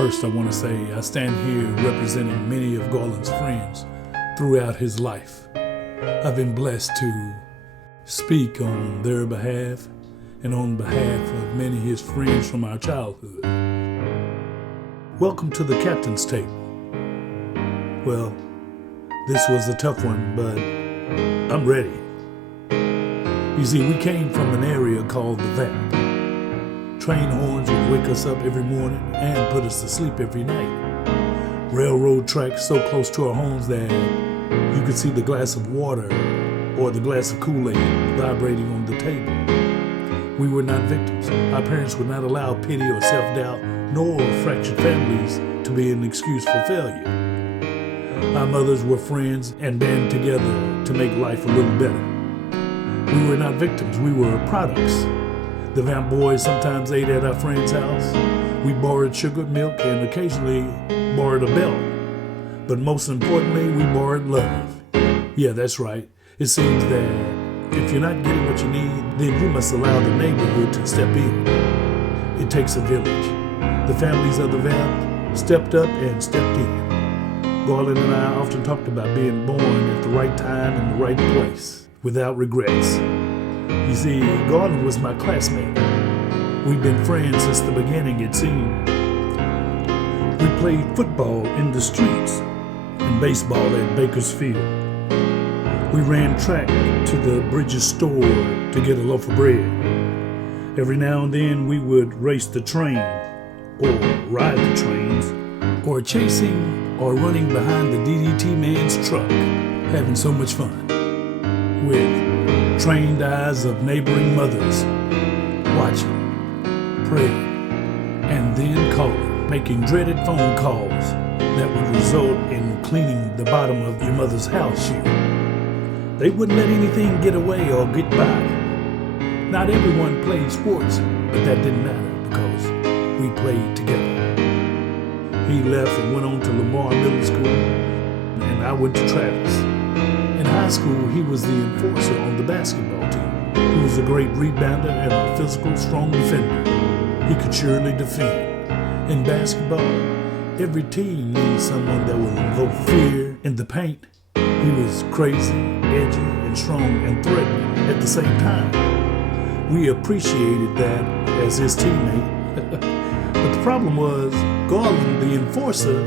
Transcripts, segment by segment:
First, I want to say I stand here representing many of Garland's friends throughout his life. I've been blessed to speak on their behalf and on behalf of many of his friends from our childhood. Welcome to the captain's table. Well, this was a tough one, but I'm ready. You see, we came from an area called the Vamp. Train horns would wake us up every morning and put us to sleep every night. Railroad tracks so close to our homes that you could see the glass of water or the glass of Kool-Aid vibrating on the table. We were not victims. Our parents would not allow pity or self-doubt, nor fractured families to be an excuse for failure. Our mothers were friends and band together to make life a little better. We were not victims, we were products. The Vamp boys sometimes ate at our friend's house. We borrowed sugar, milk, and occasionally borrowed a belt. But most importantly, we borrowed love. Yeah, that's right. It seems that if you're not getting what you need, then you must allow the neighborhood to step in. It takes a village. The families of the Vamp stepped up and stepped in. Garland and I often talked about being born at the right time in the right place, without regrets. You see, Garland was my classmate. We've been friends since the beginning, it seemed. We played football in the streets and baseball at Bakersfield. We ran track to the Bridges store to get a loaf of bread. Every now and then we would race the train, or ride the trains, or chasing or running behind the DDT man's truck, having so much fun. With trained eyes of neighboring mothers, watching, praying, and then calling, making dreaded phone calls that would result in cleaning the bottom of your mother's house shoe. They wouldn't let anything get away or get by. Not everyone played sports, but that didn't matter because we played together. He left and went on to Lamar Middle School, and I went to Travis. In high school, he was the enforcer on the basketball team. He was a great rebounder and a physical, strong defender. He could surely defend. In basketball, every team needs someone that will invoke fear in the paint. He was crazy, edgy, and strong and threatening at the same time. We appreciated that as his teammate. But the problem was, Garland, the enforcer,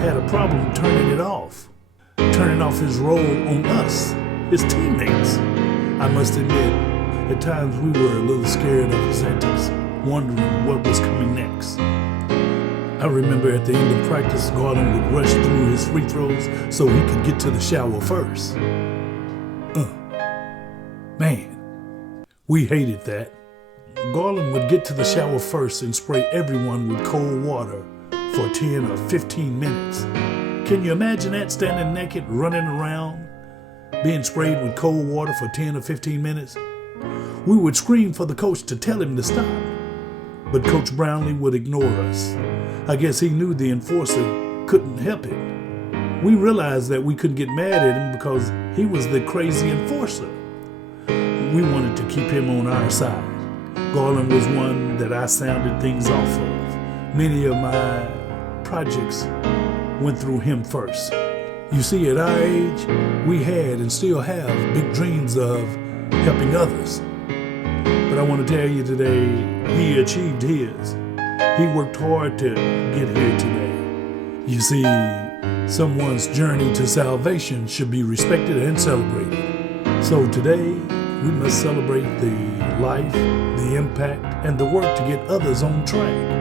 had a problem turning his role on us, his teammates. I must admit, at times we were a little scared of his antics, wondering what was coming next. I remember at the end of practice, Garland would rush through his free throws so he could get to the shower first. Man, we hated that. Garland would get to the shower first and spray everyone with cold water for 10 or 15 minutes. Can you imagine that, standing naked, running around, being sprayed with cold water for 10 or 15 minutes? We would scream for the coach to tell him to stop, but Coach Brownlee would ignore us. I guess he knew the enforcer couldn't help it. We realized that we couldn't get mad at him because he was the crazy enforcer. We wanted to keep him on our side. Garland was one that I sounded things off of. Many of my projects went through him first. You see, at our age, we had and still have big dreams of helping others. But I want to tell you today, he achieved his. He worked hard to get here today. You see, someone's journey to salvation should be respected and celebrated. So today, we must celebrate the life, the impact, and the work to get others on track.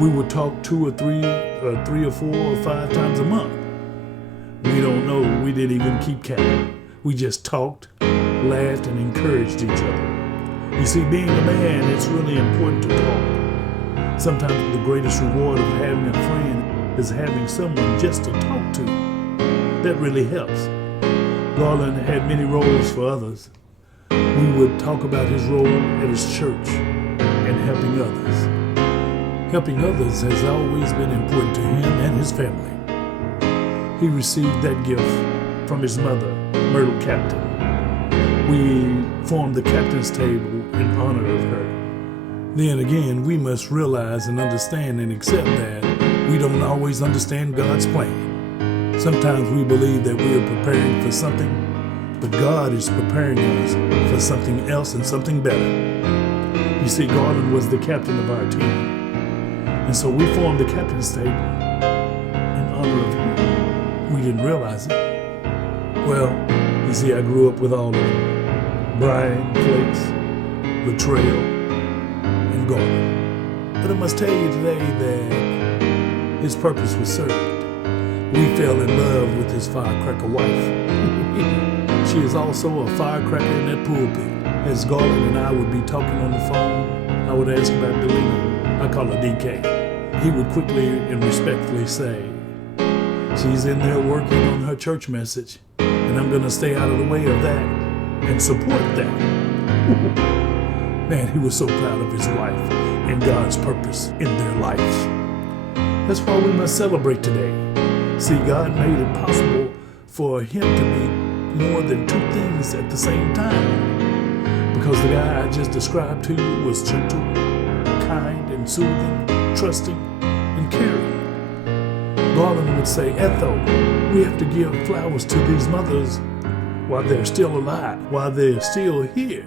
We would talk 2 or 3 or 4 or 5 times a month. We don't know, we didn't even keep count. We just talked, laughed, and encouraged each other. You see, being a man, it's really important to talk. Sometimes the greatest reward of having a friend is having someone just to talk to. That really helps. Garland had many roles for others. We would talk about his role at his church and helping others. Helping others has always been important to him and his family. He received that gift from his mother, Myrtle Captain. We formed the captain's table in honor of her. Then again, we must realize and understand and accept that we don't always understand God's plan. Sometimes we believe that we are preparing for something, but God is preparing us for something else and something better. You see, Garland was the captain of our team, and so we formed the captain's table in honor of him. We didn't realize it. Well, you see, I grew up with all of them: Brian, Flakes, Latrell, and Garland. But I must tell you today that his purpose was served. We fell in love with his firecracker wife. She is also a firecracker in that pulpit. As Garland and I would be talking on the phone, I would ask about Delina. I call her DK. He would quickly and respectfully say, "She's in there working on her church message, and I'm going to stay out of the way of that and support that." Man, he was so proud of his wife and God's purpose in their life. That's why we must celebrate today. See, God made it possible for him to be more than two things at the same time. Because the guy I just described to you was gentle, kind, and soothing, trusting, and caring. Garland would say, "Ethel, we have to give flowers to these mothers while they're still alive, while they're still here."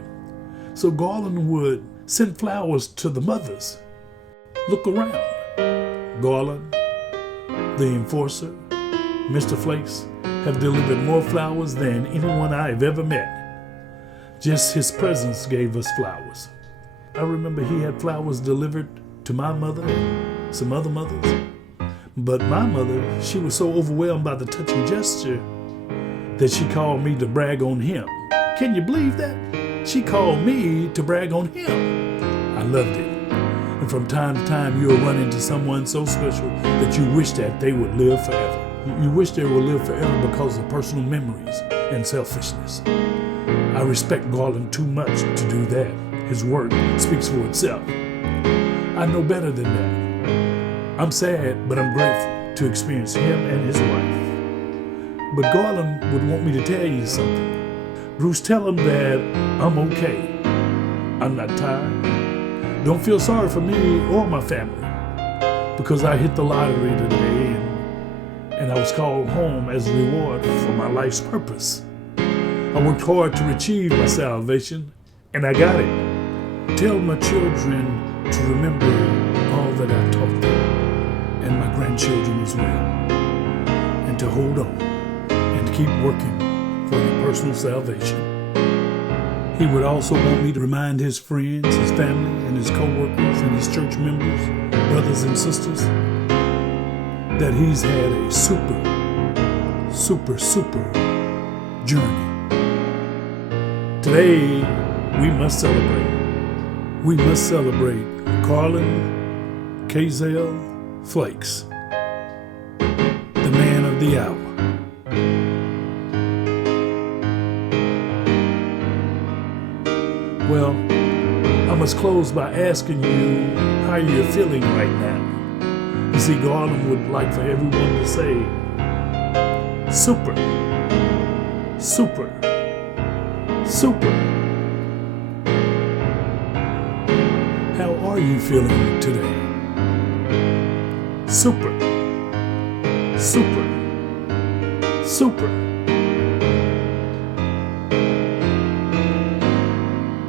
So Garland would send flowers to the mothers. Look around. Garland, the enforcer, Mr. Flakes, have delivered more flowers than anyone I've ever met. Just his presence gave us flowers. I remember he had flowers delivered to my mother and some other mothers. But my mother, she was so overwhelmed by the touching gesture that she called me to brag on him. Can you believe that? She called me to brag on him. I loved it. And from time to time, you'll run into someone so special that you wish that they would live forever. You wish they would live forever because of personal memories and selfishness. I respect Garland too much to do that. His work speaks for itself. I know better than that. I'm sad, but I'm grateful to experience him and his wife. But Garland would want me to tell you something. Bruce, tell him that I'm okay. I'm not tired. Don't feel sorry for me or my family, because I hit the lottery today and I was called home as a reward for my life's purpose. I worked hard to achieve my salvation, and I got it. Tell my children to remember all that I've taught them, and my grandchildren as well, and to hold on and to keep working for your personal salvation. He would also want me to remind his friends, his family, and his co-workers, and his church members, brothers and sisters, that he's had a super journey. Today, we must celebrate. We must celebrate Garland Flakes, the man of the hour. Well, I must close by asking you how you're feeling right now. You see, Garland would like for everyone to say, super. How are you feeling today? Super.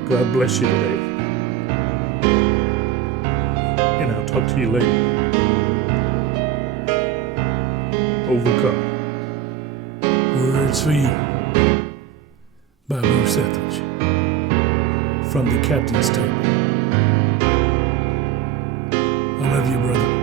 God bless you today. And I'll talk to you later. Overcome. Words for You by Bruce Etheridge from the Captain's Table. I love you, brother.